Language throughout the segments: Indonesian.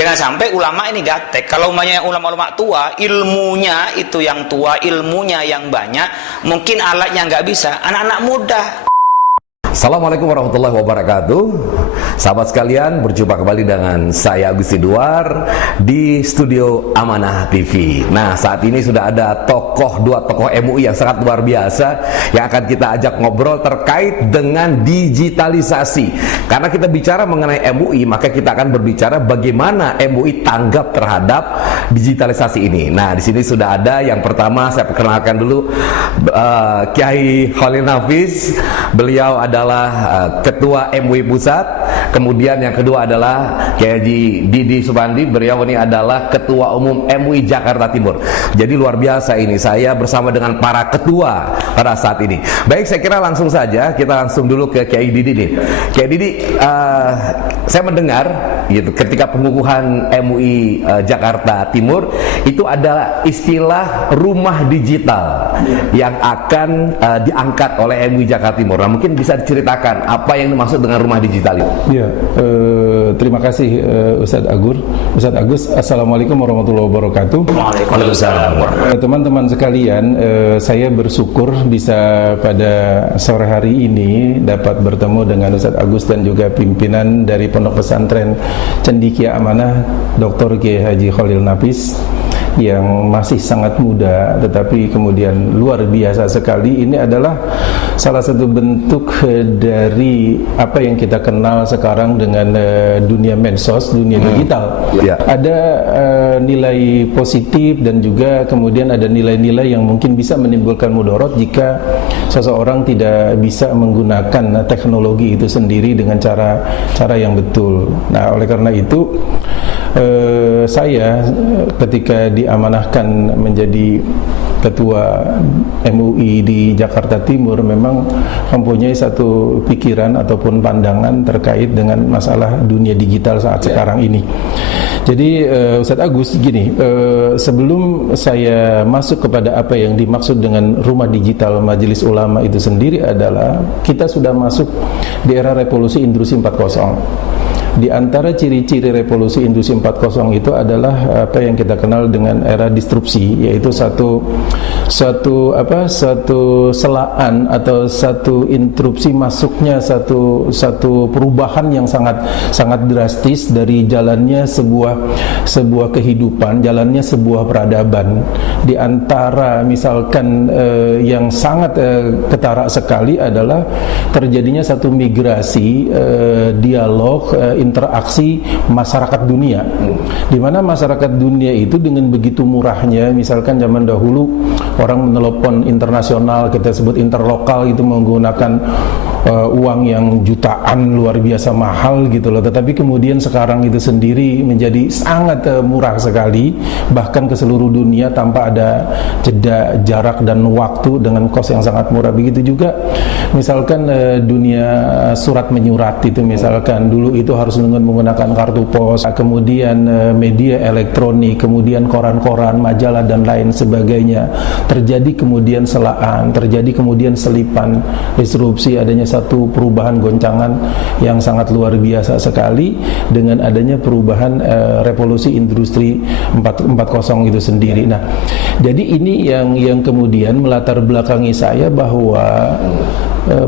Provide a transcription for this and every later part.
Jangan sampai ulama ini gaptek. Kalau umpamanya ulama-ulama tua, ilmunya itu yang tua, ilmunya yang banyak, mungkin alatnya nggak bisa. Anak-anak muda. Assalamualaikum warahmatullahi wabarakatuh. Sahabat sekalian, berjumpa kembali dengan saya Agus Sidwar di studio Amanah TV. Nah, saat ini sudah ada dua tokoh MUI yang sangat luar biasa yang akan kita ajak ngobrol terkait dengan digitalisasi. Karena kita bicara mengenai MUI, maka kita akan berbicara bagaimana MUI tanggap terhadap digitalisasi ini. Nah, di sini sudah ada yang pertama, saya perkenalkan dulu Kiai Khalil Nafis. Beliau adalah Ketua MUI Pusat. Kemudian yang kedua adalah Kiai Haji Didi Subandi. Beliau ini adalah Ketua Umum MUI Jakarta Timur. Jadi luar biasa ini, saya bersama dengan para ketua pada saat ini. Baik, saya kira langsung saja kita langsung dulu ke Kiai Didi nih. Kiai Didi, saya mendengar gitu, ketika pengukuhan MUI Jakarta Timur itu ada istilah rumah digital yang akan diangkat oleh MUI Jakarta Timur. Nah, mungkin bisa diceritakan apa yang dimaksud dengan rumah digital itu? Ya, terima kasih Ustadz Agus. Assalamualaikum warahmatullahi wabarakatuh. Waalaikumsalam. Teman-teman sekalian, saya bersyukur bisa pada sore hari ini dapat bertemu dengan Ustadz Agus dan juga pimpinan dari Pondok Pesantren Cendekia Amanah, Dr. Kiai Haji Khalil Nafis, yang masih sangat muda tetapi kemudian luar biasa sekali. Ini adalah salah satu bentuk dari apa yang kita kenal sekarang dengan dunia medsos, dunia digital. Ada nilai positif dan juga kemudian ada nilai-nilai yang mungkin bisa menimbulkan mudarat jika seseorang tidak bisa menggunakan teknologi itu sendiri dengan cara yang betul. Nah, oleh karena itu saya ketika diamanahkan menjadi Ketua MUI di Jakarta Timur memang mempunyai satu pikiran ataupun pandangan terkait dengan masalah dunia digital saat sekarang ini. Jadi Ustadz Agus, gini, sebelum saya masuk kepada apa yang dimaksud dengan rumah digital Majelis Ulama itu sendiri adalah kita sudah masuk di era revolusi industri 4.0. Di antara ciri-ciri revolusi industri 4.0 itu adalah apa yang kita kenal dengan era disrupsi, yaitu satu selaan atau satu interupsi masuknya satu perubahan yang sangat drastis dari jalannya sebuah kehidupan, jalannya sebuah peradaban. Di antara misalkan yang sangat ketara sekali adalah terjadinya satu migrasi dialog interaksi masyarakat dunia, di mana masyarakat dunia itu dengan begitu murahnya, misalkan zaman dahulu orang menelepon internasional, kita sebut interlokal, itu menggunakan uang yang jutaan, luar biasa mahal gitu loh. Tetapi kemudian sekarang itu sendiri menjadi sangat murah sekali, bahkan ke seluruh dunia tanpa ada jeda jarak dan waktu dengan kos yang sangat murah. Begitu juga misalkan dunia surat menyurat itu, misalkan dulu itu harus menggunakan kartu pos, kemudian media elektronik, kemudian koran-koran, majalah dan lain sebagainya. Terjadi kemudian selaan, terjadi kemudian selipan, disrupsi, adanya satu perubahan goncangan yang sangat luar biasa sekali dengan adanya perubahan revolusi industri 4.0 itu sendiri. Nah, jadi ini yang kemudian melatar belakangi saya bahwa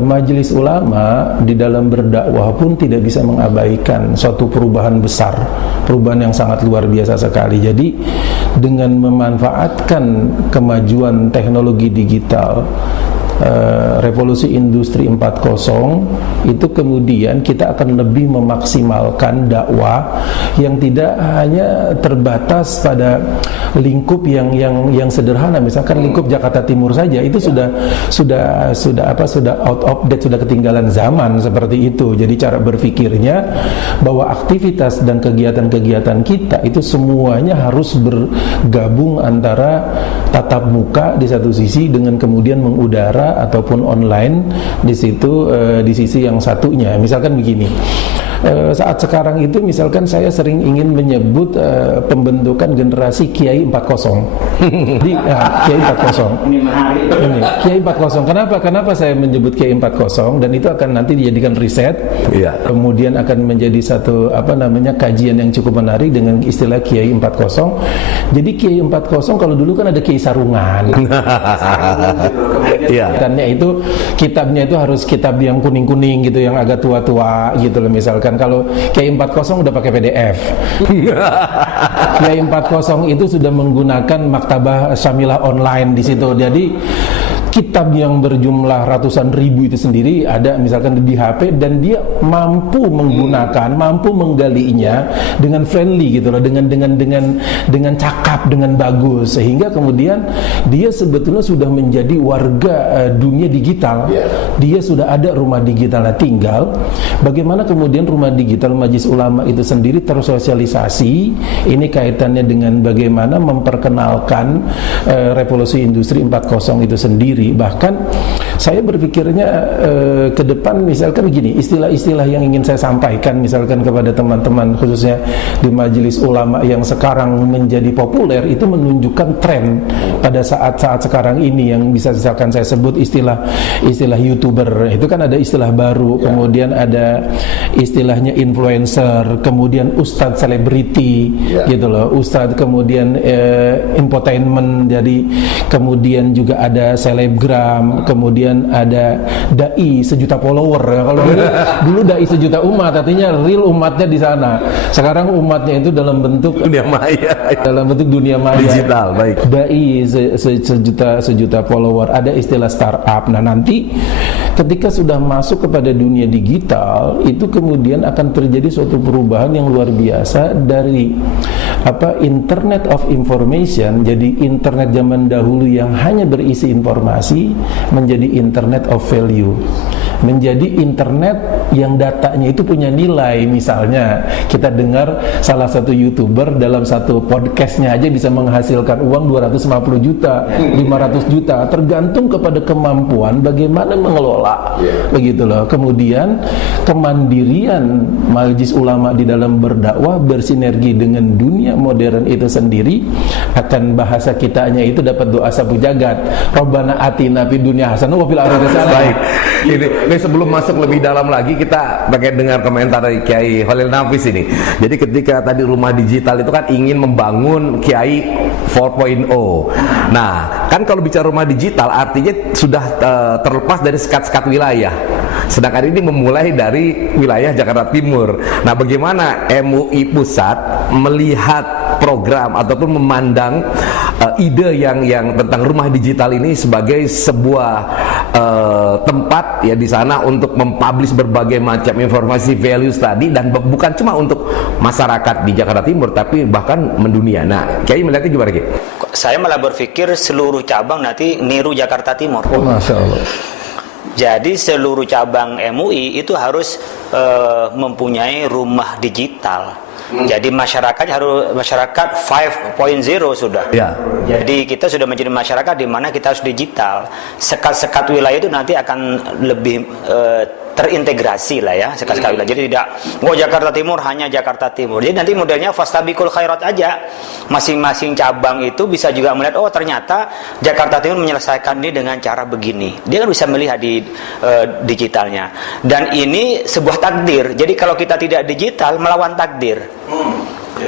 Majelis Ulama di dalam berdakwah pun tidak bisa mengabaikan suatu perubahan besar, perubahan yang sangat luar biasa sekali. Jadi dengan memanfaatkan kemajuan teknologi digital, revolusi industri 4.0 itu kemudian kita akan lebih memaksimalkan dakwah yang tidak hanya terbatas pada lingkup yang sederhana. Misalkan lingkup Jakarta Timur saja itu sudah out of date, sudah ketinggalan zaman seperti itu. Jadi cara berpikirnya bahwa aktivitas dan kegiatan-kegiatan kita itu semuanya harus bergabung antara tatap muka di satu sisi dengan kemudian mengudara ataupun online di situ, di sisi yang satunya. Misalkan begini, saat sekarang itu misalkan saya sering ingin menyebut pembentukan generasi Kiai 40. Jadi Kiai 40. Ini menarik. Ini Kiai 40. Kenapa saya menyebut Kiai 40 dan itu akan nanti dijadikan riset. Iya. Kemudian akan menjadi satu kajian yang cukup menarik dengan istilah Kiai 40. Jadi Kiai 40 kalau dulu kan ada Kiai Sarungan. Iya. Kitabnya itu harus kitab yang kuning-kuning gitu, yang agak tua-tua gitu loh. Misalkan kalau Kiai 40 udah pakai PDF. Kiai 40 itu sudah menggunakan maktabah syamilah online di situ. Jadi kitab yang berjumlah ratusan ribu itu sendiri ada misalkan di HP, dan dia mampu menggunakan, mampu menggalinya dengan friendly gitu loh, dengan cakap, dengan bagus, sehingga kemudian dia sebetulnya sudah menjadi warga dunia digital. Dia sudah ada rumah digitalnya, tinggal bagaimana kemudian rumah digital Majelis Ulama itu sendiri tersosialisasi. Ini kaitannya dengan bagaimana memperkenalkan revolusi industri 4.0 itu sendiri. Bahkan saya berpikirnya ke depan misalkan gini, istilah-istilah yang ingin saya sampaikan misalkan kepada teman-teman khususnya di Majelis Ulama yang sekarang menjadi populer, itu menunjukkan tren pada saat-saat sekarang ini yang bisa misalkan saya sebut istilah YouTuber. Itu kan ada istilah baru, kemudian ada istilahnya influencer, kemudian ustadz selebriti gitu loh, ustadz, kemudian infotainment, jadi kemudian juga ada selebgram, kemudian ada dai 1 juta follower. Kalau dulu dai 1 juta umat, artinya real umatnya di sana. Sekarang umatnya itu dalam bentuk Dunia maya. dalam bentuk dunia maya Digital, baik. Dai sejuta follower. Ada istilah startup. Nah, nanti ketika sudah masuk kepada dunia digital, itu kemudian akan terjadi suatu perubahan yang luar biasa dari internet of information, jadi internet zaman dahulu yang hanya berisi informasi, menjadi internet of value, menjadi internet yang datanya itu punya nilai. Misalnya kita dengar salah satu YouTuber dalam satu podcastnya aja bisa menghasilkan uang 250 juta, 500 juta, tergantung kepada kemampuan bagaimana mengelola, begitu loh. Kemudian kemandirian Majelis Ulama di dalam berdakwah bersinergi dengan dunia modern itu sendiri, akan bahasa kitanya itu dapat doa sapu jagat, Rabbana atina fid dunya hasanah wa fil akhirati hasanah. Baik. Ini sebelum masuk lebih dalam lagi, kita pengen dengar komentar dari Kiai Khalil Nafis ini. Jadi ketika tadi rumah digital itu kan ingin membangun Kiai 4.0. Nah, kan kalau bicara rumah digital artinya sudah terlepas dari sekat-sekat wilayah. Sedangkan ini memulai dari wilayah Jakarta Timur. Nah, bagaimana MUI Pusat melihat program ataupun memandang ide yang tentang rumah digital ini sebagai sebuah tempat ya di sana untuk mempublish berbagai macam informasi values tadi, dan bukan cuma untuk masyarakat di Jakarta Timur tapi bahkan mendunia. Nah, Kiai melihatnya gimana, Kiai? Saya malah berpikir seluruh cabang nanti niru Jakarta Timur. Oh, Masya Allah. Jadi seluruh cabang MUI itu harus mempunyai rumah digital. Jadi masyarakatnya harus masyarakat 5.0 sudah. Ya. Jadi kita sudah menjadi masyarakat di mana kita harus digital. Sekat-sekat wilayah itu nanti akan lebih terintegrasi lah ya, sekat-sekat wilayah. Jadi tidak Jakarta Timur hanya Jakarta Timur. Jadi nanti modelnya fastabiqul khairat aja. Masing-masing cabang itu bisa juga melihat, oh ternyata Jakarta Timur menyelesaikan ini dengan cara begini. Dia kan bisa melihat di digitalnya. Dan ini sebuah takdir. Jadi kalau kita tidak digital melawan takdir.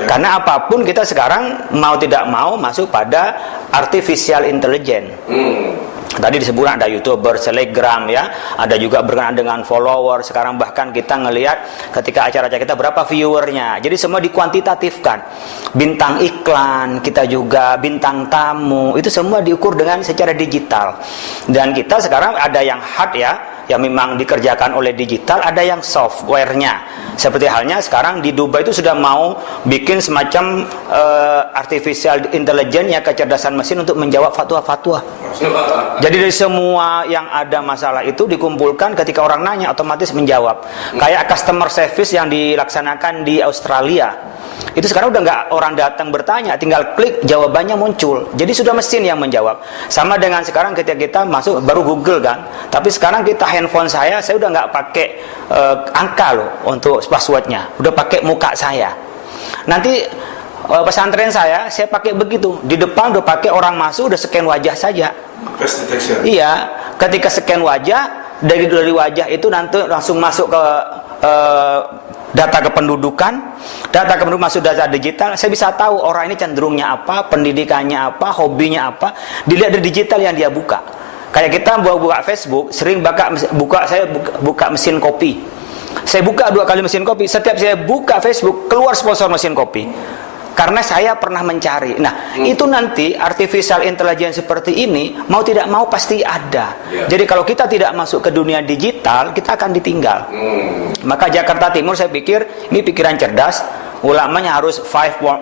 Karena apapun kita sekarang mau tidak mau masuk pada artificial intelligence. Tadi disebutkan ada YouTuber, Telegram ya, ada juga berkenaan dengan follower. Sekarang bahkan kita ngelihat ketika acara-acara kita berapa viewernya. Jadi semua dikuantitatifkan. Bintang iklan, kita juga bintang tamu, itu semua diukur dengan secara digital. Dan kita sekarang ada yang hard ya, yang memang dikerjakan oleh digital, ada yang softwarenya. Seperti halnya sekarang di Dubai itu sudah mau bikin semacam artificial intelligence ya, kecerdasan mesin untuk menjawab fatwa-fatwa. Jadi dari semua yang ada masalah itu dikumpulkan, ketika orang nanya otomatis menjawab. Kayak customer service yang dilaksanakan di Australia. Itu sekarang udah nggak orang datang bertanya, tinggal klik jawabannya muncul. Jadi sudah mesin yang menjawab. Sama dengan sekarang ketika kita masuk baru Google kan, tapi sekarang kita handphone saya udah nggak pakai angka loh untuk passwordnya, udah pakai muka saya. Nanti pesantren saya pakai begitu, di depan udah pakai orang masuk udah scan wajah saja. Face detection. Iya, ketika scan wajah, dari wajah itu nanti langsung masuk ke data kependudukan, masuk data digital. Saya bisa tahu orang ini cenderungnya apa, pendidikannya apa, hobinya apa, dilihat dari digital yang dia buka. Kayak kita buka Facebook, sering buka mesin kopi. Saya buka 2 kali mesin kopi. Setiap saya buka Facebook, keluar sponsor mesin kopi. Karena saya pernah mencari. Nah, itu nanti artificial intelligence seperti ini mau tidak mau pasti ada. Jadi kalau kita tidak masuk ke dunia digital, kita akan ditinggal. Maka Jakarta Timur saya pikir ini pikiran cerdas. Ulamanya harus 5.0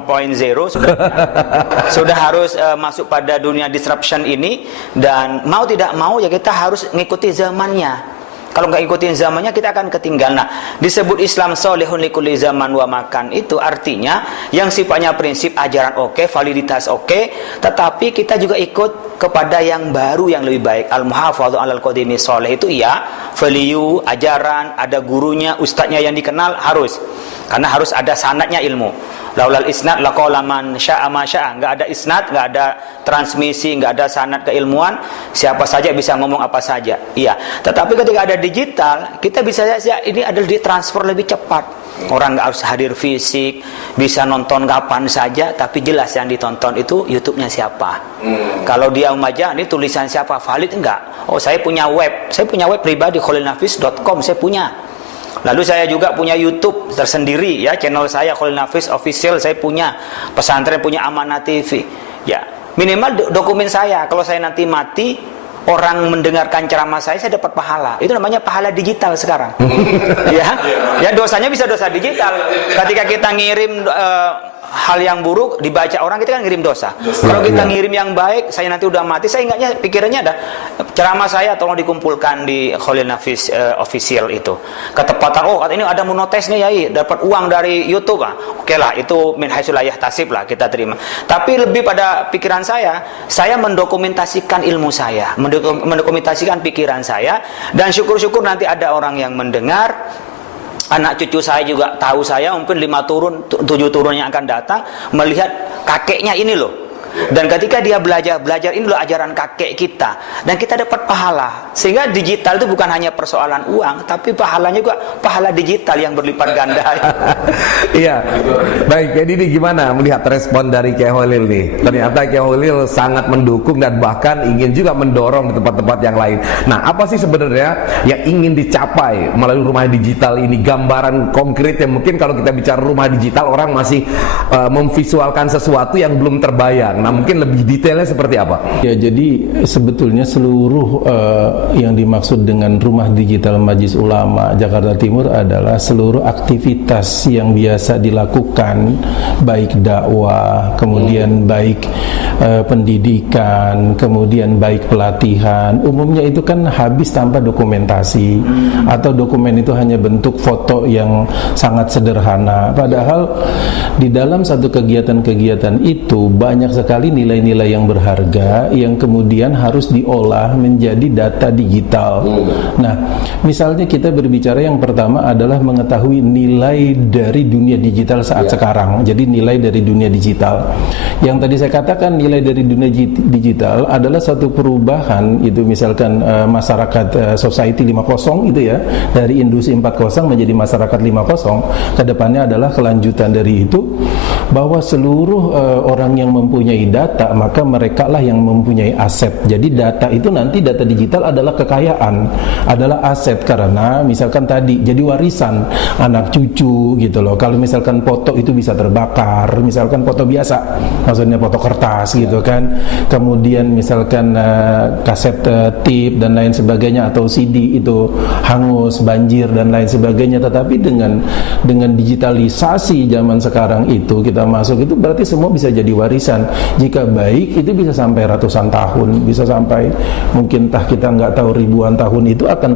sudah harus masuk pada dunia disruption ini, dan mau tidak mau ya kita harus ngikuti zamannya. Kalau nggak ikutin zamannya kita akan ketinggalan. Nah, disebut Islam solihun likulli zaman wa makan, itu artinya yang sifatnya prinsip ajaran oke, validitas oke, tetapi kita juga ikut kepada yang baru yang lebih baik. Al-muhafadhu alal qadimi soleh itu ya value, ajaran, ada gurunya, ustadznya yang dikenal harus. Karena harus ada sanadnya ilmu. Laulal isnad laqala man syaa ma syaa. Enggak ada isnad, enggak ada transmisi, enggak ada sanad keilmuan, siapa saja bisa ngomong apa saja. Iya. Tetapi ketika ada digital, kita bisa saja ini adalah ditransfer lebih cepat. Orang enggak harus hadir fisik, bisa nonton kapan saja, tapi jelas yang ditonton itu YouTube-nya siapa. Kalau dia umaja, ini tulisan siapa, valid enggak? Oh, saya punya web pribadi khalilnafis.com, saya punya. Lalu saya juga punya YouTube tersendiri ya, channel saya Khalil Nafis Official, saya punya. Pesantren punya Amanah TV. Ya, minimal dokumen saya. Kalau saya nanti mati, orang mendengarkan ceramah saya dapat pahala. Itu namanya pahala digital sekarang. Ya, dosanya bisa dosa digital. Ketika kita ngirim hal yang buruk dibaca orang, kita kan ngirim dosa. Kalau kita ngirim yang baik, saya nanti udah mati, saya ingatnya pikirannya ada ceramah saya tolong dikumpulkan di Khalil Nafis Official itu. Ketepatan, oh ini ada monotes nih Yai, dapat uang dari YouTube. Oke lah, itu min haitsu la yahtasib lah, kita terima. Tapi lebih pada pikiran saya mendokumentasikan ilmu saya, mendokumentasikan pikiran saya, dan syukur-syukur nanti ada orang yang mendengar. Anak cucu saya juga tahu saya, mungkin 5 turun, 7 turun yang akan datang, melihat kakeknya ini loh. Dan ketika dia belajar ini loh ajaran kakek kita, dan kita dapat pahala. Sehingga digital itu bukan hanya persoalan uang, tapi pahalanya juga pahala digital yang berlipat ganda. Iya. Baik, jadi ini gimana melihat respon dari Kiai Khalil nih? Ternyata Kiai Khalil sangat mendukung dan bahkan ingin juga mendorong di tempat-tempat yang lain. Nah, apa sih sebenarnya yang ingin dicapai melalui rumah digital ini? Gambaran konkret yang mungkin kalau kita bicara rumah digital, orang masih memvisualkan sesuatu yang belum terbayang. Nah, mungkin lebih detailnya seperti apa? Ya, jadi sebetulnya seluruh yang dimaksud dengan rumah digital Majelis Ulama Jakarta Timur adalah seluruh aktivitas yang biasa dilakukan, baik dakwah, kemudian baik pendidikan, kemudian baik pelatihan. Umumnya itu kan habis tanpa dokumentasi, atau dokumen itu hanya bentuk foto yang sangat sederhana. Padahal di dalam satu kegiatan-kegiatan itu banyak sekali nilai-nilai yang berharga yang kemudian harus diolah menjadi data digital. Nah, misalnya kita berbicara yang pertama adalah mengetahui nilai dari dunia digital saat sekarang. Jadi nilai dari dunia digital. Yang tadi saya katakan nilai dari dunia digital adalah suatu perubahan, itu misalkan masyarakat society 5.0 itu ya, dari industri 4.0 menjadi masyarakat 5.0. Kedepannya adalah kelanjutan dari itu, bahwa seluruh orang yang mempunyai data, maka mereka lah yang mempunyai aset. Jadi data itu nanti, data digital adalah kekayaan, adalah aset, karena misalkan tadi jadi warisan anak cucu gitu loh. Kalau misalkan foto itu bisa terbakar, misalkan foto biasa, maksudnya foto kertas gitu kan, kemudian misalkan kaset tip dan lain sebagainya, atau CD itu hangus, banjir dan lain sebagainya. Tetapi dengan digitalisasi zaman sekarang itu, kita kita masuk itu berarti semua bisa jadi warisan. Jika baik itu bisa sampai ratusan tahun, bisa sampai mungkin kita nggak tahu ribuan tahun, itu akan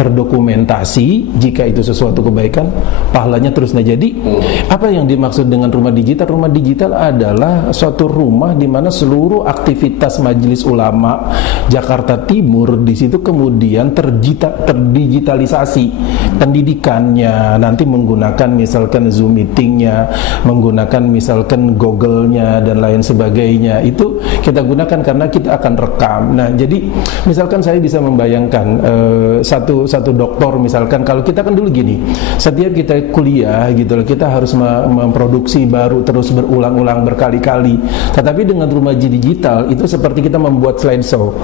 terdokumentasi. Jika itu sesuatu kebaikan, pahalanya terus. Nah, jadi apa yang dimaksud dengan rumah digital? Rumah digital adalah suatu rumah di mana seluruh aktivitas Majelis Ulama Jakarta Timur di situ kemudian terdigitalisasi. Pendidikannya nanti menggunakan misalkan Zoom meetingnya, menggunakan misalkan Google-nya dan lain sebagainya, itu kita gunakan karena kita akan rekam. Nah, jadi misalkan saya bisa membayangkan satu dokter misalkan, kalau kita kan dulu gini, setiap kita kuliah gitu loh, kita harus memproduksi baru terus berulang-ulang berkali-kali. Tetapi dengan rumah digital itu seperti kita membuat slideshow.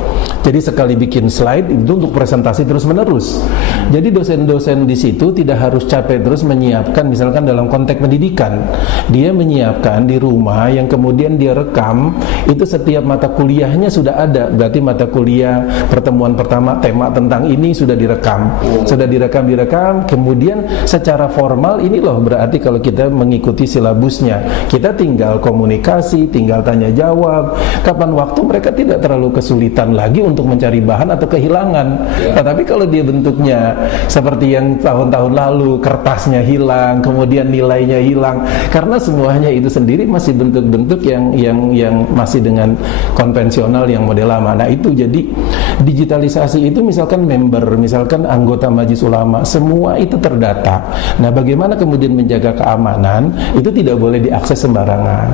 Jadi sekali bikin slide itu untuk presentasi terus-menerus. Jadi dosen-dosen di situ tidak harus capek terus menyiapkan, misalkan dalam konteks pendidikan, dia menyiapkan di rumah yang kemudian dia rekam, itu setiap mata kuliahnya sudah ada. Berarti mata kuliah pertemuan pertama tema tentang ini sudah direkam. Sudah direkam, kemudian secara formal ini loh, berarti kalau kita mengikuti silabusnya, kita tinggal komunikasi, tinggal tanya jawab. Kapan waktu mereka tidak terlalu kesulitan lagi untuk mencari bahan atau kehilangan. Tetapi kalau dia bentuknya seperti yang tahun-tahun lalu, kertasnya hilang, kemudian nilainya hilang, karena semuanya itu sendiri masih bentuk-bentuk yang masih dengan konvensional yang model lama. Nah, itu jadi digitalisasi itu misalkan member, misalkan anggota Majelis Ulama, semua itu terdata. Nah, bagaimana kemudian menjaga keamanan? Itu tidak boleh diakses sembarangan.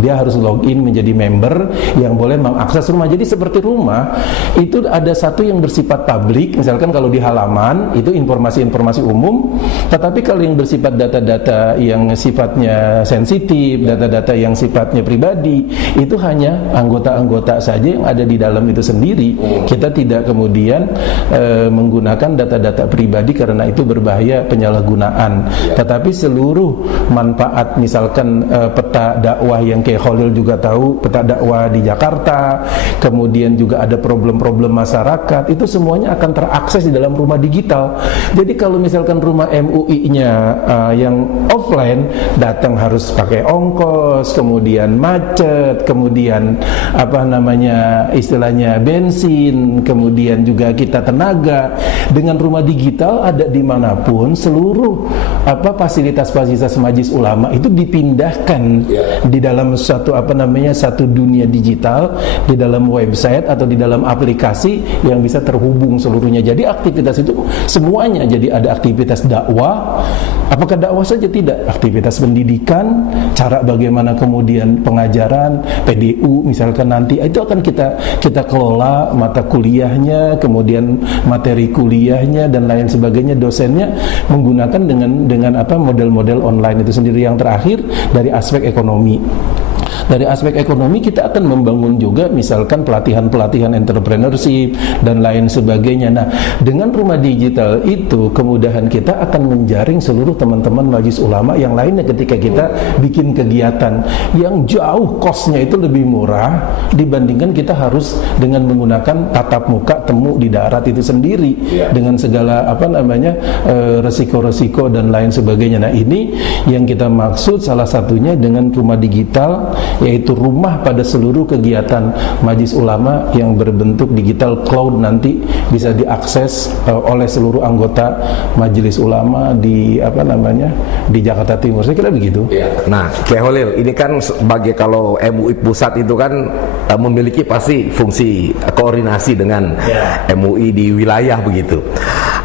Dia harus login menjadi member yang boleh mengakses rumah. Jadi seperti rumah itu ada satu yang bersifat publik, misalkan kalau di halaman itu informasi-informasi umum, tetapi kalau yang bersifat data-data yang sifatnya sensitif, data-data yang sifatnya pribadi, itu hanya anggota-anggota saja yang ada di dalam itu sendiri. Kita tidak kemudian menggunakan data-data pribadi karena itu berbahaya penyalahgunaan. Tetapi seluruh manfaat, misalkan peta dakwah yang kayak Khalil juga tahu, peta dakwah di Jakarta, kemudian juga ada problem-problem masyarakat, itu semuanya akan terakses di dalam rumah digital. Jadi kalau misalkan rumah MUI-nya yang offline, datang harus pakai ongkos, kemudian macet, kemudian istilahnya bensin, kemudian juga kita tenaga. Dengan rumah digital ada dimanapun, seluruh fasilitas-fasilitas Majelis Ulama itu dipindahkan di dalam satu dunia digital, di dalam website atau di dalam aplikasi yang bisa terhubung seluruhnya. Jadi aktivitas itu semuanya, jadi ada aktivitas dakwah, apakah dakwah saja? Tidak, aktivitas pendidikan, cara bagaimana kemudian pengajaran PDU misalkan nanti itu akan kita kelola mata kuliahnya, kemudian materi kuliahnya dan lain sebagainya, dosennya menggunakan dengan model-model online itu sendiri. Yang terakhir dari aspek ekonomi. Dari aspek ekonomi kita akan membangun juga misalkan pelatihan-pelatihan entrepreneurship dan lain sebagainya. Nah, dengan rumah digital itu kemudahan kita akan menjaring seluruh teman-teman Majelis Ulama yang lainnya ketika kita bikin kegiatan yang jauh kosnya itu lebih murah dibandingkan kita harus dengan menggunakan tatap muka temu di darat itu sendiri dengan segala resiko-resiko dan lain sebagainya. Nah, ini yang kita maksud salah satunya dengan rumah digital, yaitu rumah pada seluruh kegiatan Majelis Ulama yang berbentuk digital cloud, nanti bisa diakses oleh seluruh anggota Majelis Ulama di di Jakarta Timur. Saya kira begitu. Nah, Kiai Khalil, ini kan sebagai kalau MUI pusat itu kan memiliki pasti fungsi koordinasi dengan MUI di wilayah begitu.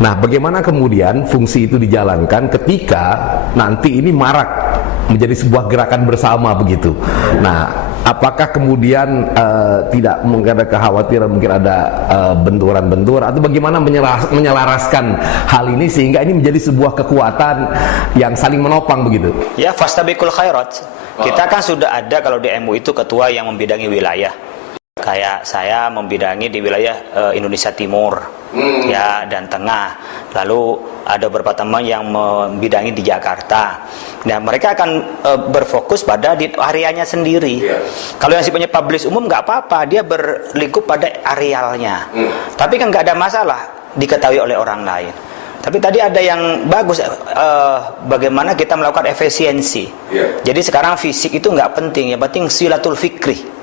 Nah, bagaimana kemudian fungsi itu dijalankan ketika nanti ini marak menjadi sebuah gerakan bersama begitu? Nah, apakah kemudian tidak mungkin ada kekhawatiran, mungkin ada benturan-benturan, atau bagaimana menyelaraskan hal ini sehingga ini menjadi sebuah kekuatan yang saling menopang begitu? Ya, fastabiqul khairat. Kita kan sudah ada kalau di MUI itu ketua yang membidangi wilayah. Kayak saya membidangi di wilayah Indonesia Timur dan Tengah. Lalu ada beberapa teman yang membidangi di Jakarta. Nah, mereka akan berfokus pada di areanya sendiri. Kalau yang sifatnya publis umum nggak apa-apa, dia berlingkup pada arealnya. Tapi kan nggak ada masalah diketahui oleh orang lain. Tapi tadi ada yang bagus, bagaimana kita melakukan efisiensi. Jadi sekarang fisik itu nggak penting, yang penting silatul fikri.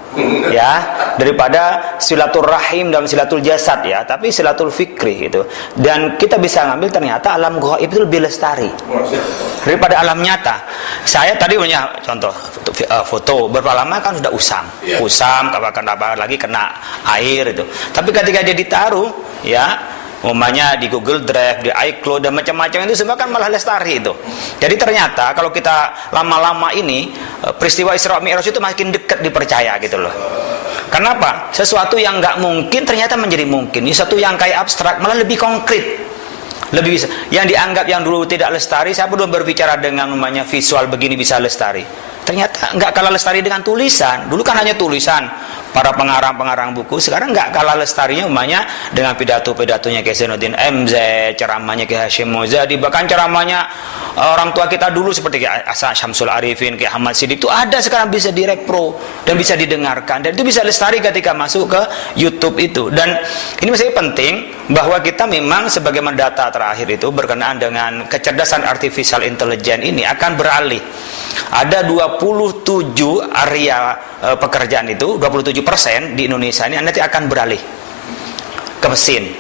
Ya, daripada silaturahim dalam silatul jasad ya, tapi silatul fikri itu. Dan kita bisa ngambil ternyata alam gaib itu lebih lestari daripada alam nyata. Saya tadi punya contoh foto berapa lama kan sudah usam, kapan lagi kena air itu. Tapi ketika dia ditaruh ya, umpamanya di Google Drive, di iCloud dan macam-macam itu semua kan malah lestari itu. Jadi ternyata kalau kita lama-lama ini peristiwa Isra Mi'raj itu makin dekat dipercaya gitu loh. Kenapa? Sesuatu yang nggak mungkin ternyata menjadi mungkin. Sesuatu yang kayak abstrak malah lebih konkret. Lebih bisa. Yang dianggap yang dulu tidak lestari, saya belum berbicara dengan umpamanya visual begini bisa lestari. Ternyata nggak kalah lestari dengan tulisan. Dulu kan hanya tulisan. Para pengarang-pengarang buku sekarang nggak kalah lestarinya umpamanya dengan pidato-pidatonya Kiai Zainuddin MZ, ceramahnya Kiai Hasyim Muzadi, bahkan ceramahnya orang tua kita dulu seperti Kiai Hasan Syamsul Arifin, Kiai Ahmad Siddiq itu ada sekarang bisa direpro dan bisa didengarkan, dan itu bisa lestari ketika masuk ke YouTube itu. Dan ini masih penting bahwa kita memang sebagaimana data terakhir itu berkenaan dengan kecerdasan artificial intelligence ini akan beralih. Ada 27 area pekerjaan itu, 27% di Indonesia ini nanti akan beralih ke mesin.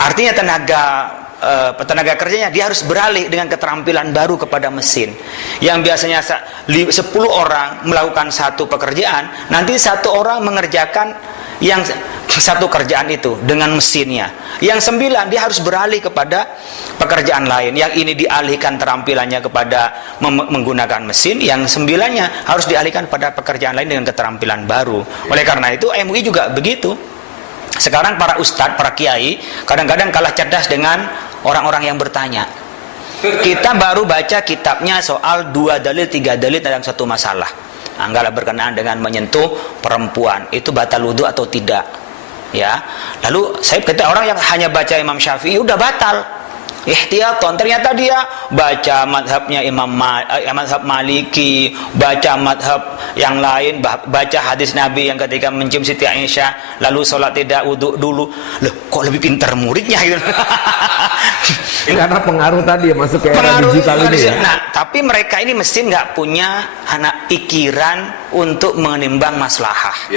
Artinya tenaga kerjanya dia harus beralih dengan keterampilan baru kepada mesin. Yang biasanya 10 orang melakukan satu pekerjaan, nanti 1 orang mengerjakan yang satu kerjaan itu dengan mesinnya. Yang 9 dia harus beralih kepada pekerjaan lain. Yang ini dialihkan terampilannya kepada menggunakan mesin, yang 9-nya harus dialihkan pada pekerjaan lain dengan keterampilan baru. Oleh karena itu MUI juga begitu. Sekarang para ustadz, para kiai kadang-kadang kalah cerdas dengan orang-orang yang bertanya. Kita baru baca kitabnya soal 2 dalil, 3 dalil dalam satu masalah. Anggaplah berkenaan dengan menyentuh perempuan, itu batal wudu atau tidak, ya. Lalu saya kata orang yang hanya baca Imam Syafi'i udah batal. Ihtiyaton, ternyata dia baca madhabnya madhab Maliki, baca madhab yang lain, baca hadis Nabi yang ketika mencium Siti Aisyah lalu sholat tidak wudhu dulu. Loh, kok lebih pintar muridnya gitu. Karena pengaruh tadi ya masuk ke era digital ini ya. Nah, tapi mereka ini mesti nggak punya anak pikiran untuk menimbang maslahah.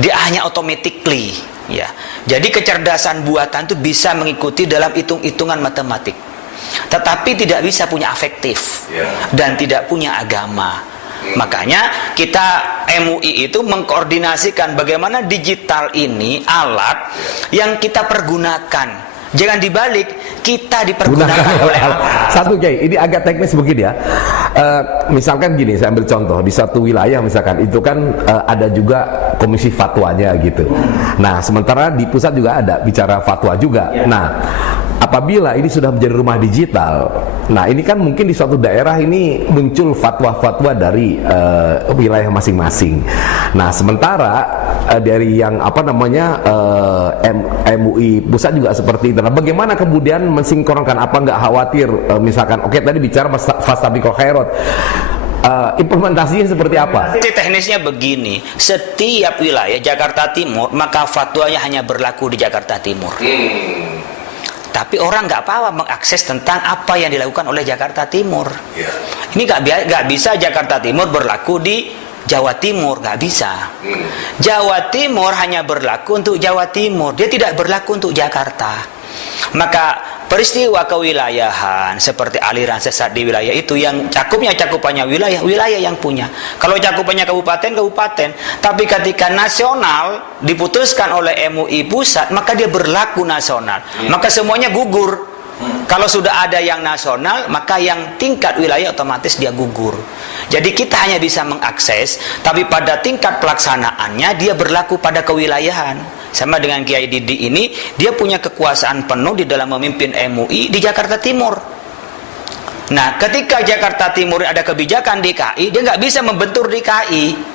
Dia hanya automatically. Ya, jadi kecerdasan buatan itu bisa mengikuti dalam hitung-hitungan matematik, tetapi tidak bisa punya afektif dan tidak punya agama. Makanya kita MUI itu mengkoordinasikan bagaimana digital ini alat yang kita pergunakan. Jangan dibalik, kita dipergunakan oleh alat. Satu Kiai, ini agak teknis begini ya. Misalkan gini, saya ambil contoh di satu wilayah misalkan itu kan ada juga komisi fatwanya gitu. Nah, sementara di pusat juga ada bicara fatwa juga. Nah, apabila ini sudah menjadi rumah digital, nah ini kan mungkin di suatu daerah ini muncul fatwa-fatwa dari wilayah masing-masing. Nah, sementara dari yang MUI pusat juga seperti itu. Nah, bagaimana kemudian mensinkronkan? Apa nggak khawatir misalkan tadi bicara fastabiqul khairat, implementasinya seperti apa? Teknisnya begini, setiap wilayah Jakarta Timur maka fatwanya hanya berlaku di Jakarta Timur. Tapi orang nggak paham mengakses tentang apa yang dilakukan oleh Jakarta Timur. Ini nggak bisa Jakarta Timur berlaku di Jawa Timur, nggak bisa. Jawa Timur hanya berlaku untuk Jawa Timur, dia tidak berlaku untuk Jakarta. Maka peristiwa kewilayahan seperti aliran sesat di wilayah itu yang cakupannya wilayah yang punya. Kalau cakupannya kabupaten, tapi ketika nasional diputuskan oleh MUI pusat, maka dia berlaku nasional. Maka semuanya gugur. Kalau sudah ada yang nasional, maka yang tingkat wilayah otomatis dia gugur. Jadi kita hanya bisa mengakses, tapi pada tingkat pelaksanaannya dia berlaku pada kewilayahan. Sama dengan Kiai Didi ini, dia punya kekuasaan penuh di dalam memimpin MUI di Jakarta Timur. Nah, ketika Jakarta Timur ada kebijakan DKI, dia nggak bisa membentur DKI.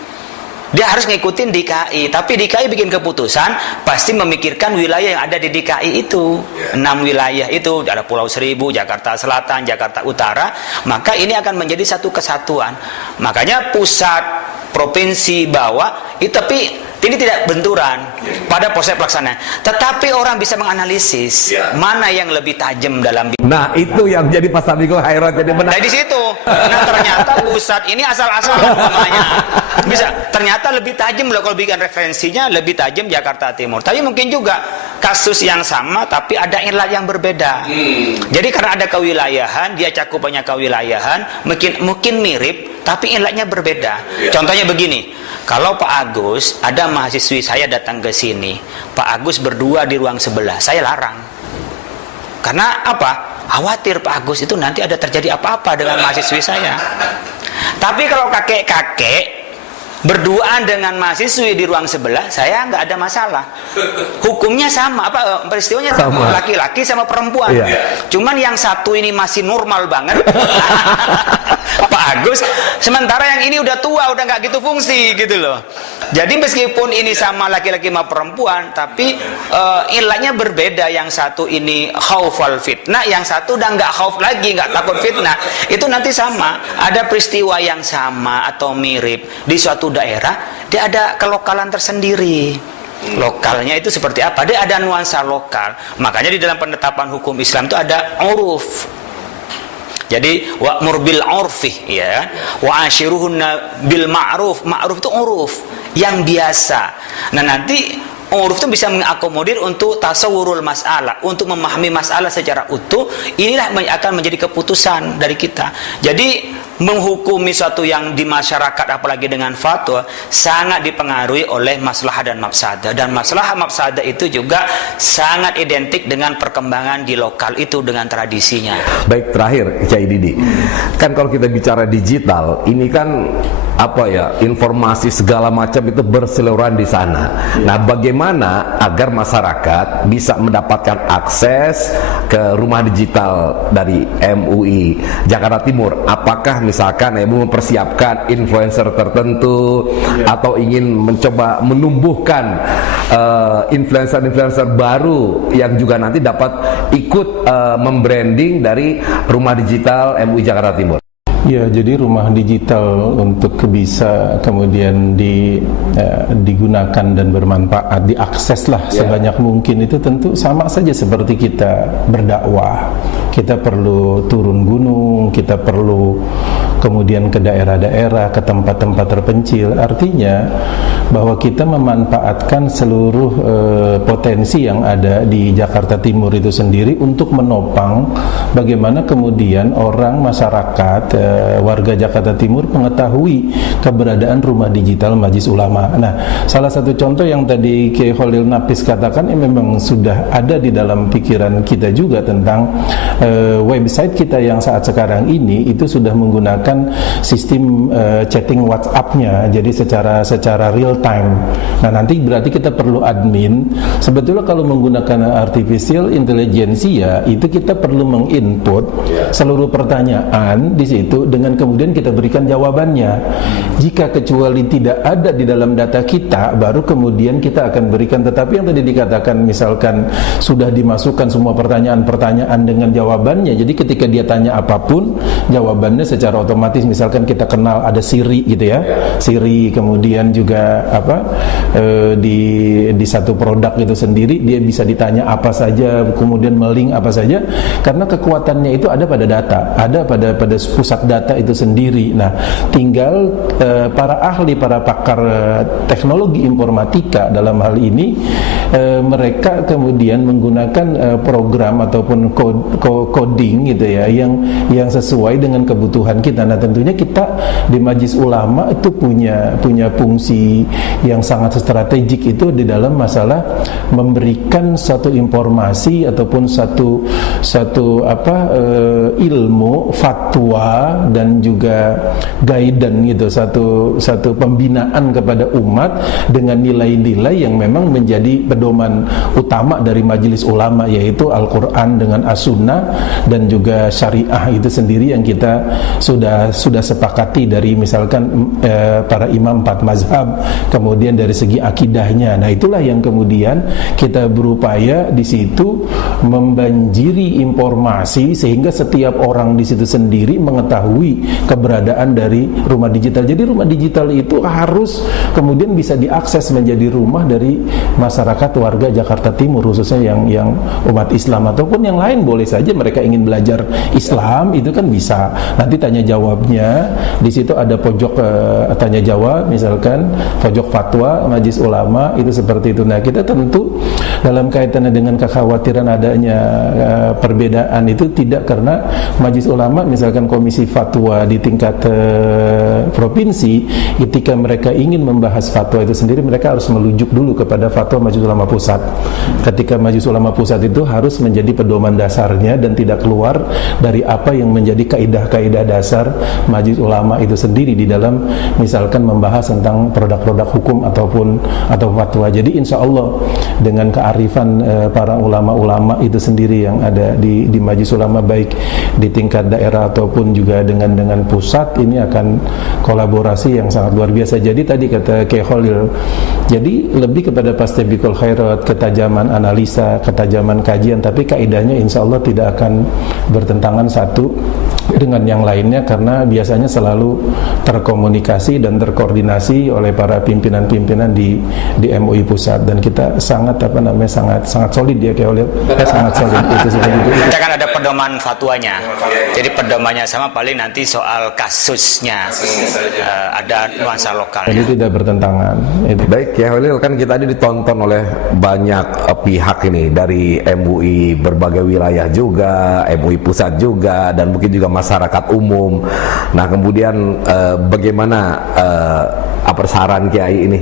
Dia harus ngikutin DKI, tapi DKI bikin keputusan pasti memikirkan wilayah yang ada di DKI itu. 6 wilayah itu, ada Pulau Seribu, Jakarta Selatan, Jakarta Utara, maka ini akan menjadi satu kesatuan. Makanya pusat, provinsi, bawah itu, tapi Ini tidak benturan pada proses pelaksanaan. Tetapi orang bisa menganalisis mana yang lebih tajam dalam. Nah, itu yang jadi Pak Samiko Khairat jadi benar. Dari situ. Nah, ternyata Ustadz ini asal-asalan namanya. Bisa ternyata lebih tajam loh kalau bikin referensinya, lebih tajam Jakarta Timur. Tapi mungkin juga kasus yang sama tapi ada ilat yang berbeda. Jadi karena ada kewilayahan, dia cakupannya kewilayahan, mungkin mirip tapi ilatnya berbeda. Contohnya begini. Kalau Pak Agus, ada mahasiswi saya datang ke sini, Pak Agus berdua di ruang sebelah, saya larang. Karena apa? Khawatir Pak Agus itu nanti ada terjadi apa-apa dengan mahasiswi saya. Tapi kalau kakek-kakek berduaan dengan mahasiswi di ruang sebelah, saya nggak ada masalah. Hukumnya sama, peristiwanya sama, laki-laki sama perempuan. Cuman yang satu ini masih normal banget, Pak Agus. Sementara yang ini udah tua, udah nggak gitu fungsi gitu loh. Jadi meskipun ini sama laki-laki sama perempuan, tapi ilatnya berbeda. Yang satu ini khaufal fitnah, yang satu udah nggak khauf lagi, nggak takut fitnah. Itu nanti sama, ada peristiwa yang sama atau mirip di suatu daerah, dia ada kelokalan tersendiri. Lokalnya itu seperti apa? Dia ada nuansa lokal. Makanya di dalam penetapan hukum Islam itu ada uruf. Jadi wa'mur bil urfi, ya, wa ashiruhunna bil ma'ruf. Ma'ruf itu uruf yang biasa. Nah, nanti uruf itu bisa mengakomodir untuk tasawurul masalah, untuk memahami masalah secara utuh. Inilah akan menjadi keputusan dari kita. Jadi menghukumi suatu yang di masyarakat apalagi dengan fatwa sangat dipengaruhi oleh maslahah dan mafsadah, dan maslahah mafsadah itu juga sangat identik dengan perkembangan di lokal itu dengan tradisinya. Baik, terakhir Kiai Didi, kan kalau kita bicara digital ini kan informasi segala macam itu berseliweran di sana. Nah, bagaimana agar masyarakat bisa mendapatkan akses ke rumah digital dari MUI Jakarta Timur? Apakah misalkan MUI mempersiapkan influencer tertentu atau ingin mencoba menumbuhkan influencer-influencer baru yang juga nanti dapat ikut membranding dari rumah digital MUI Jakarta Timur? Ya, jadi rumah digital untuk bisa kemudian digunakan dan bermanfaat, diakseslah sebanyak mungkin, itu tentu sama saja seperti kita berdakwah. Kita perlu turun gunung, kita perlu kemudian ke daerah-daerah, ke tempat-tempat terpencil. Artinya bahwa kita memanfaatkan seluruh potensi yang ada di Jakarta Timur itu sendiri untuk menopang bagaimana kemudian orang, masyarakat, warga Jakarta Timur mengetahui keberadaan rumah digital Majelis Ulama. Nah, salah satu contoh yang tadi Kiai Khalil Nafis katakan memang sudah ada di dalam pikiran kita juga tentang website kita yang saat sekarang ini itu sudah menggunakan sistem chatting WhatsApp-nya, jadi secara real time. Nah, nanti berarti kita perlu admin. Sebetulnya kalau menggunakan artificial intelligence ya, itu kita perlu menginput seluruh pertanyaan di situ dengan kemudian kita berikan jawabannya. Jika kecuali tidak ada di dalam data kita, baru kemudian kita akan berikan. Tetapi yang tadi dikatakan misalkan sudah dimasukkan semua pertanyaan-pertanyaan dengan jawabannya, jadi ketika dia tanya apapun, jawabannya secara otomatis. Misalkan kita kenal ada Siri gitu ya, Siri, kemudian juga di satu produk itu sendiri dia bisa ditanya apa saja, kemudian melink apa saja, karena kekuatannya itu ada pada data, ada pada pusat data itu sendiri. Nah, tinggal para ahli, para pakar teknologi informatika dalam hal ini, mereka kemudian menggunakan program ataupun coding gitu ya, yang sesuai dengan kebutuhan kita. Nah, tentunya kita di Majelis Ulama itu punya fungsi yang sangat strategik itu di dalam masalah memberikan satu informasi ataupun satu ilmu, fatwa dan juga guidance gitu, satu pembinaan kepada umat dengan nilai-nilai yang memang menjadi pedoman utama dari majelis ulama, yaitu Al-Quran dengan As-Sunnah dan juga syariah itu sendiri yang kita sudah sepakati dari misalkan para imam 4 mazhab, kemudian dari segi akidahnya. Nah, itulah yang kemudian kita berupaya di situ membanjiri informasi sehingga setiap orang di situ sendiri mengetahui keberadaan dari rumah digital. Jadi rumah digital itu harus kemudian bisa diakses menjadi rumah dari masyarakat warga Jakarta Timur, khususnya yang umat Islam ataupun yang lain. Boleh saja mereka ingin belajar Islam, itu kan bisa. Nanti tanya jawabnya di situ ada pojok tanya jawab, misalkan pojok fatwa Majelis Ulama, itu seperti itu. Nah, kita tentu dalam kaitannya dengan kekhawatiran adanya perbedaan itu tidak karena Majelis Ulama misalkan komisi fatwa di tingkat provinsi, ketika mereka ingin membahas fatwa itu sendiri, mereka harus merujuk dulu kepada fatwa Majelis Ulama Pusat. Ketika Majelis Ulama Pusat itu harus menjadi pedoman dasarnya dan tidak keluar dari apa yang menjadi kaidah-kaidah dasar Majelis Ulama itu sendiri di dalam misalkan membahas tentang produk-produk hukum atau fatwa. Jadi insya Allah dengan kearifan para ulama-ulama itu sendiri yang ada di Majelis Ulama, baik di tingkat daerah ataupun juga dengan pusat, ini akan kolaborasi yang sangat luar biasa. Jadi tadi kata Kiai Khalil, jadi lebih kepada fastabiqul khairat, ketajaman analisa, ketajaman kajian, tapi kaidahnya insya Allah tidak akan bertentangan satu dengan yang lainnya, karena biasanya selalu terkomunikasi dan terkoordinasi oleh para pimpinan-pimpinan di MUI pusat, dan kita sangat sangat solid ya Kiai Khalil, sangat solid itu seperti itu. Kita kan ada pedoman fatwanya, jadi pedomannya sama, paling nanti soal kasusnya ada nuansa lokalnya. Jadi tidak bertentangan. Baik ya Khalil, kan kita tadi ditonton oleh banyak pihak ini, dari MUI berbagai wilayah juga, MUI pusat juga, dan mungkin juga masyarakat umum. Nah, kemudian bagaimana apa saran Kiai ini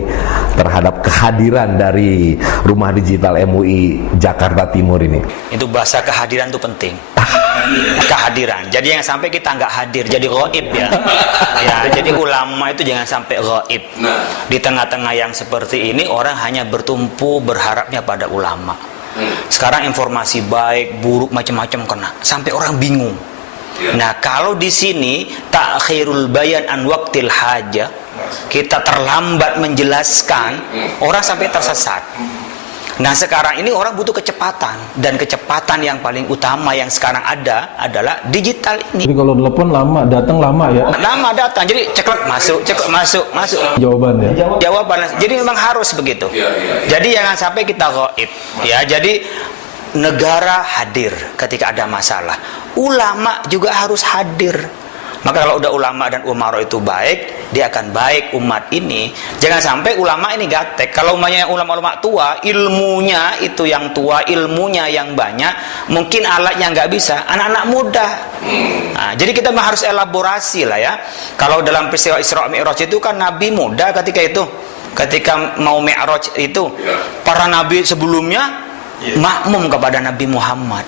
terhadap kehadiran dari rumah digital MUI Jakarta Timur ini? Itu bahasa kehadiran itu penting. Kehadiran. Jadi yang sampai kita nggak hadir, jadi ghaib ya. Ya, jadi ulama itu jangan sampai ghaib. Di tengah-tengah yang seperti ini, orang hanya bertumpu berharapnya pada ulama. Sekarang informasi baik, buruk, macam-macam kena, sampai orang bingung. Nah, kalau di sini takhirul bayan an waqtil haja, kita terlambat menjelaskan, orang sampai tersesat. Nah, sekarang ini orang butuh kecepatan, dan kecepatan yang paling utama yang sekarang ada adalah digital ini. Jadi kalau telepon lama, datang lama ya. Lama datang, jadi ceklek masuk. Jawaban ya. Jawaban. Jadi memang harus begitu. Jadi jangan sampai kita ghaib. Ya, jadi negara hadir ketika ada masalah. Ulama juga harus hadir. Maka kalau udah ulama dan umaro itu baik, dia akan baik umat ini. Jangan sampai ulama ini gatek. Kalau umpamanya ulama-ulama tua, ilmunya itu yang tua, ilmunya yang banyak, mungkin alatnya nggak bisa. Anak-anak muda. Nah, jadi kita harus elaborasi lah ya. Kalau dalam peristiwa Isra Mi'raj itu kan Nabi muda ketika itu. Ketika mau Mi'raj itu, para nabi sebelumnya makmum kepada Nabi Muhammad.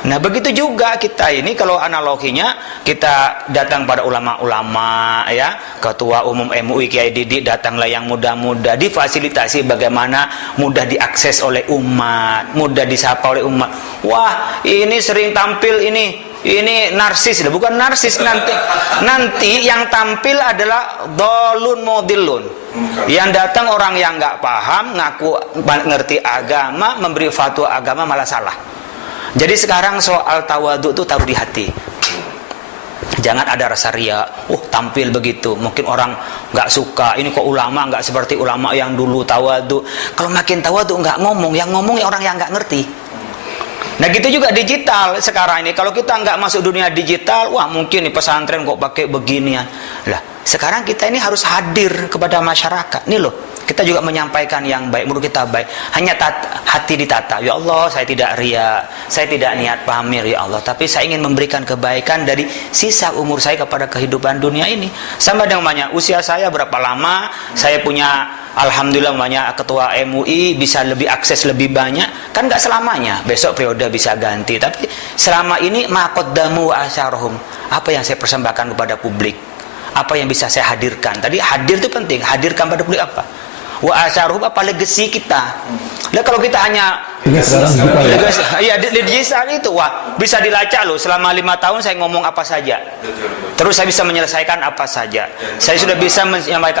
Nah, begitu juga kita ini, kalau analoginya kita datang pada ulama-ulama ya, ketua umum MUI Kiai Didik, datanglah yang muda-muda, difasilitasi bagaimana mudah diakses oleh umat, mudah disapa oleh umat. Wah, ini sering tampil ini narsis, bukan narsis, nanti yang tampil adalah dolun modilun. Yang datang orang yang nggak paham, ngaku ngerti agama, memberi fatwa agama malah salah. Jadi sekarang soal tawadhu itu taruh di hati. Jangan ada rasa ria, tampil begitu, mungkin orang nggak suka, ini kok ulama nggak seperti ulama yang dulu tawadhu. Kalau makin tawadhu nggak ngomong, yang ngomong orang yang nggak ngerti. Nah, gitu juga digital sekarang ini. Kalau kita nggak masuk dunia digital, wah mungkin nih pesantren kok pakai beginian. Lah, sekarang kita ini harus hadir kepada masyarakat. Nih loh, kita juga menyampaikan yang baik, menurut kita baik. Hanya hati ditata. Ya Allah, saya tidak ria, saya tidak niat pamer ya Allah, tapi saya ingin memberikan kebaikan dari sisa umur saya kepada kehidupan dunia ini. Sama dengan usia saya berapa lama, saya punya alhamdulillah ketua MUI, bisa lebih akses lebih banyak. Kan nggak selamanya, besok periode bisa ganti. Tapi selama ini maqaddamu asyarahum, apa yang saya persembahkan kepada publik, apa yang bisa saya hadirkan. Tadi hadir itu penting, hadirkan pada publik apa? wa atharuhum, apa legacy kita. Nah, kalau kita hanya digital itu, wah, bisa dilacak loh selama 5 tahun saya ngomong apa saja. Terus saya bisa menyelesaikan apa saja. Saya sudah bisa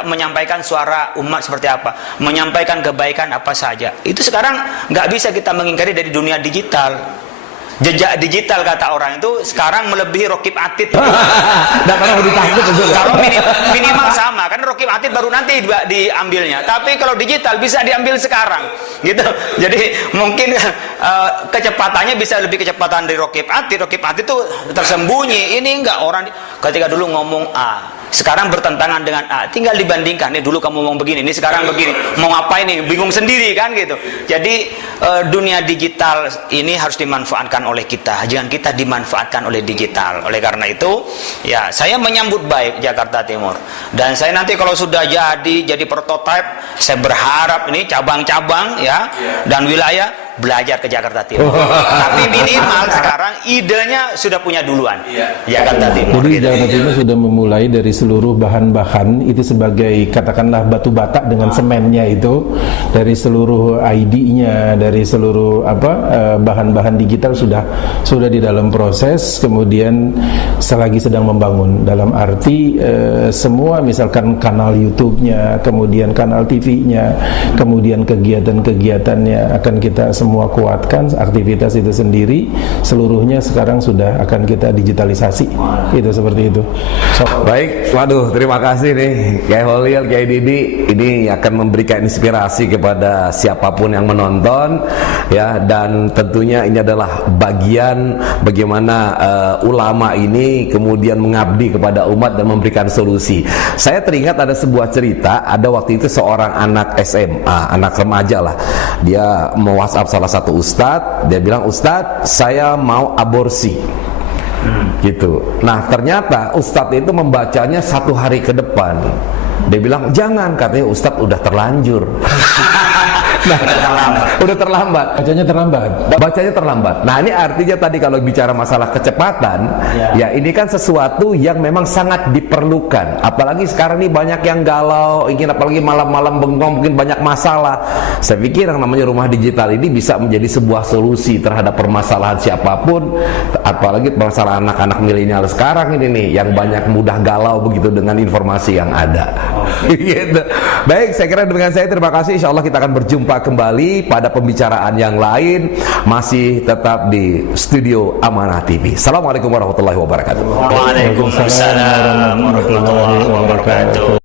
menyampaikan suara umat seperti apa, menyampaikan kebaikan apa saja. Itu sekarang nggak bisa kita mengingkari dari dunia digital. Jejak digital kata orang itu sekarang melebihi Rokib Atid. Dan orang lebih takut itu. Kalau minimal sama, kan Rokib Atid baru nanti diambilnya. Tapi kalau digital bisa diambil sekarang, gitu. Jadi mungkin kecepatannya bisa lebih kecepatan dari Rokib Atid. Rokib Atid itu tersembunyi. Ini enggak, orang ketika dulu ngomong A, sekarang bertentangan dengan A, tinggal dibandingkan. Nih dulu kamu ngomong begini, ini sekarang begini. Mau ngapain nih? Bingung sendiri kan gitu. Jadi dunia digital ini harus dimanfaatkan oleh kita, jangan kita dimanfaatkan oleh digital. Oleh karena itu, ya saya menyambut baik Jakarta Timur. Dan saya nanti kalau sudah jadi prototipe, saya berharap ini cabang-cabang ya dan wilayah belajar ke Jakarta Timur. Tapi minimal sekarang idenya sudah punya duluan. Jakarta Timur. Jadi Jakarta Timur sudah memulai dari seluruh bahan-bahan itu sebagai katakanlah batu bata dengan semennya itu, dari seluruh ID-nya, dari seluruh bahan-bahan digital sudah di dalam proses. Kemudian selagi sedang membangun, dalam arti semua misalkan kanal YouTube-nya, kemudian kanal TV-nya, kemudian kegiatan-kegiatannya akan kita semua kuatkan. Aktivitas itu sendiri seluruhnya sekarang sudah akan kita digitalisasi. Itu seperti itu. Baik, waduh, terima kasih nih Kiai Holil, Kiai Didi. Ini akan memberikan inspirasi kepada siapapun yang menonton ya, dan tentunya ini adalah bagian bagaimana ulama ini kemudian mengabdi kepada umat dan memberikan solusi. Saya teringat ada sebuah cerita, ada waktu itu seorang anak SMA, anak remaja lah. Dia me-WhatsApp salah satu ustadz, dia bilang, "Ustadz, saya mau aborsi." Gitu. Nah, ternyata ustadz itu membacanya 1 hari ke depan. Dia bilang, "Jangan," katanya, "Ustadz udah terlanjur." Nah, udah terlambat. Bacanya terlambat. Nah, ini artinya tadi kalau bicara masalah kecepatan, ya ini kan sesuatu yang memang sangat diperlukan. Apalagi sekarang ini banyak yang galau, ingin apalagi malam-malam bengong, mungkin banyak masalah. Saya pikir yang namanya rumah digital ini bisa menjadi sebuah solusi terhadap permasalahan siapapun, apalagi masalah anak-anak milenial sekarang ini nih, yang banyak mudah galau begitu dengan informasi yang ada. Gitu. Baik, saya kira dengan saya terima kasih. Insya Allah kita akan berjumpa kembali pada pembicaraan yang lain, masih tetap di studio Amanah TV. Assalamualaikum warahmatullahi wabarakatuh. Waalaikumsalam warahmatullahi wabarakatuh.